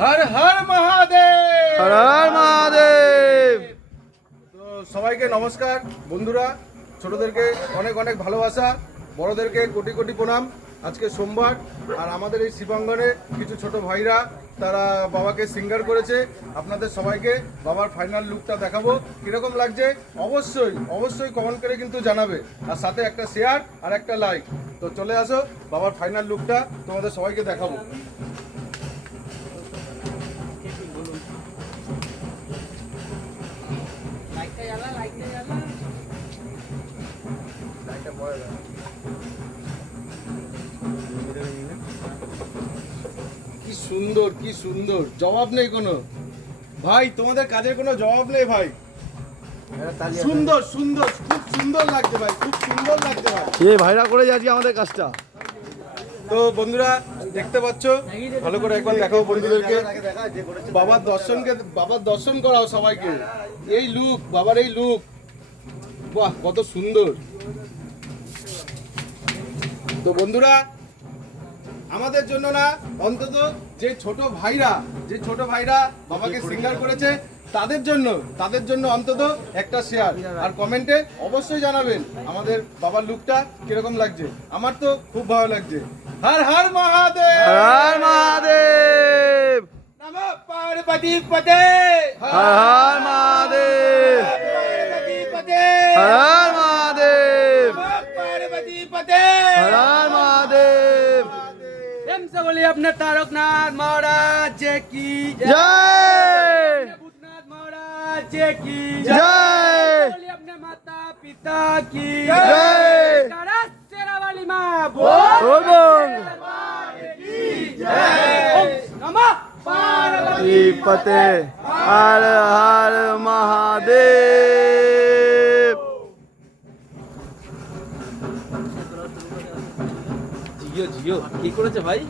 হর হর মহাদেব। হর হর মহাদেব। তো সবাইকে নমস্কার বন্ধুরা, ছোটদেরকে অনেক অনেক ভালোবাসা, বড়দেরকে কোটি কোটি প্রণাম। আজকে সোমবার, আর আমাদের এই শিবাঙ্গনে কিছু ছোট ভাইরা তারা বাবাকে সিঙ্গার করেছে। আপনাদের সবাইকে বাবার ফাইনাল লুকটা দেখাবো, কীরকম লাগছে অবশ্যই অবশ্যই কমেন্ট করে কিন্তু জানাবে, আর সাথে একটা শেয়ার আর একটা লাইক। তো চলে আসো, বাবার ফাইনাল লুকটা তোমাদের সবাইকে দেখাবো। কি সুন্দর, কি সুন্দর, জবাব নেই কোনো ভাই, তোমাদের কাজের কোনো জবাব নেই ভাই। সুন্দর সুন্দর, খুব সুন্দর লাগছে ভাই, খুব সুন্দর লাগছে ভাই। এই ভাইরা করে যাচ্ছি আমাদের কাজটা। তো বন্ধুরা দেখতে পাচ্ছ, ভালো করে একবার দেখাও বন্ধুদেরকে, বাবার দর্শন করাও সবাইকে। এই লুক, বাবার এই লুক, বাহ কত সুন্দর। তো বন্ধুরা আমাদের জন্য না, অন্তত যে ছোট ভাইরা বাবাকে সিঙ্গার করেছে তাদের জন্য অন্তত একটা শেয়ার আর কমেন্টে অবশ্যই জানাবেন আমাদের বাবার লুকটা কিরকম লাগছে। আমার তো খুব ভালো লাগছে। হর হর মহাদেব। হর হর মহাদেব। নমঃ পার্বতী পতে। হর হর মহাদেব। পার্বতী পতে। হর হর মহাদেব। নমঃ পার্বতী পতে। হর হর মহাদেব। বলি আপনার তারকনাথ মহারাজ কি জয় ভূতনাথ মহারাজ কি জয়। বলি আপনার মাতা পিতা কি জয়। কারাসেরাওয়ালি মা ওম নমঃ পার্বতী পতে। হর হর মহাদেব। জিও জিও কি করেছে ভাই?